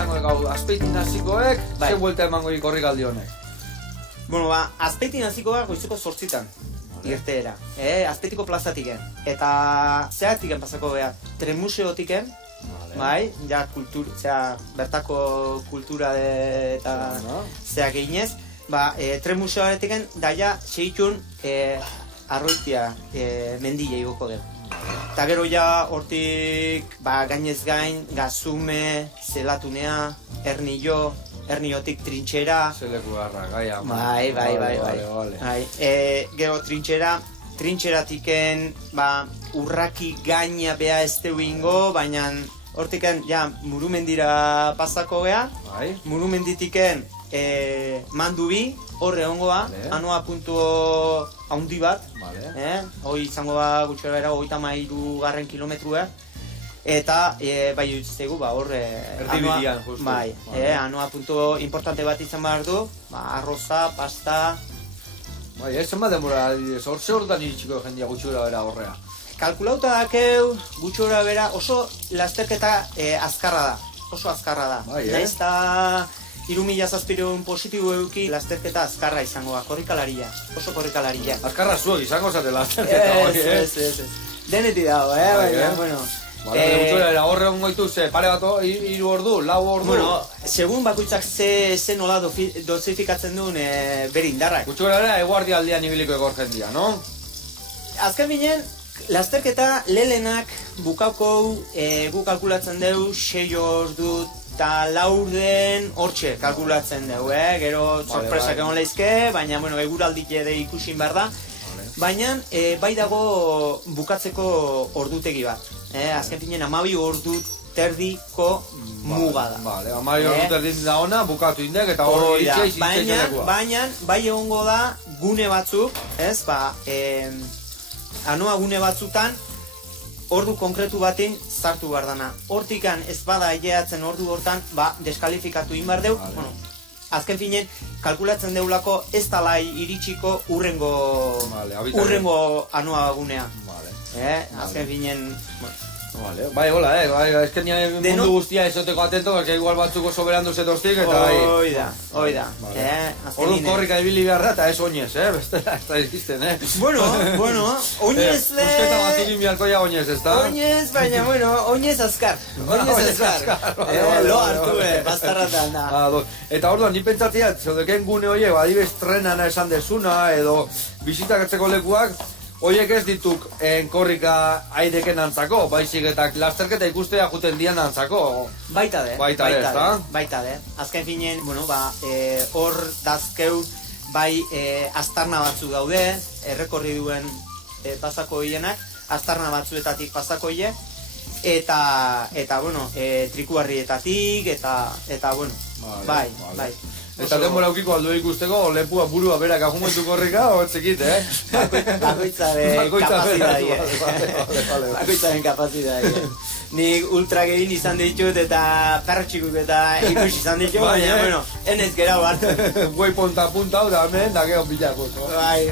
izango gau Azpeitin hasikoek, Bai. ze buelta emango korrikaldi honek? Bueno, Azpeitin hasiko gara goizuko 8 irteera. Azpeitiko plazatiken. Eta zeatiken pasako gara, tren museotiken, bai, ja bertako kultura eta zeak eginez, tren museoaretiken, daia segitun Arroitia mendile igoko dela. Eta gero ja hortik gainez gain, Gazume, Zelatunea, Erniotik trintxera. Zeleku garra, gaia. Bai. Gero trintxeratiken urraki gaina beha ez deu ingo, baina hortiken ja Murumendira pasako gea. Murumenditiken Mandubi, horre hongoa, anoa puntu haundi bat. Hoi izango gutxera bera 33 kilometrua. Eta bai utzitegu horre erdibidian justu. Bai, anoa puntu importante bat izan behar du, arroza, pasta. Bai, ez zenbat denbora, horze horretan iritsiko jendia gutxura bera horrea. Kalkulauta dakeu, gutxura bera oso lasterketa azkarra da, oso azkarra da. Naiz eta 3.700 positibo euki lasterketa azkarra izango da, korrikalaria, oso korrikalaria. Azkarra zuek izango zate lasterketa hori, Ez. Denetik dago, baina, bueno. Gutxura horre ongoitu ze, pare bat, 3 ordu, 4 ordu. Bueno, segun bakoitzak ze nola dosifikatzen duen bere indarrak. Gutxura era eguardi aldean ibiliko egor jendia, no? Azken binen, lasterketa lelenak bukako gu kalkulatzen dugu 6 ordu eta 4 den hortxe kalkulatzen dugu, gero sorpresak egon lehizke, baina, bueno, eguraldik ere ikusin behar da. Baina, bai dago bukatzeko ordutegi bat. Azken finen, 12 ordu terdiko muga da. Vale, 12 ordu terdin da ona, bukatu indek eta hori itxeiz. Baina, bai egongo da gune batzuk, anoa gune batzutan, ordu konkretu batin sartu behar dana. Hortikan ez bada aileatzen ordu hortan, deskalifikatu inbar deu. Azken finen, kalkulatzen deulako ez talai iritsiko urrengo anoa gunea. Azken finen... Bai, hola, esken nire mundu guztia esoteko atento, que igual batzuko soberandu zetostik, eta Hoi da. Orduan korrika ibili behar da, eta ez oinez, bestela ez da izkizten, Bueno, oinez le... Usketa bat egin biharko ja oinez, ez da? Oinez, baina, oinez azkar. Lo hartu, bastarratan da. Eta orduan, ni pentsatia, zeudeken gune horiek, adibes trenana esan dezuna, edo bisitatzeko lekuak, Oiek ez dituk korrika aideken antzako, baizik eta lasterketa ikustea juten dian antzako. Baita de, Baita de. Azken finen, hor dazkeu bai aztarna batzu daude, errekorri duen pasako hienak, aztarna batzuetatik pasako hie, eta trikuarrietatik, eta bai. Eta denbora aukiko aldo ikusteko, lepua burua berak ajumentu korrika, hotzekit, Bakoitzaren kapazitatea. Nik ultra gehien izan ditut eta pertxikuk eta ikusi izan ditut, baina, enez gerau hartu. Waypoint punta hau da hemen, da geho bilako. Bai.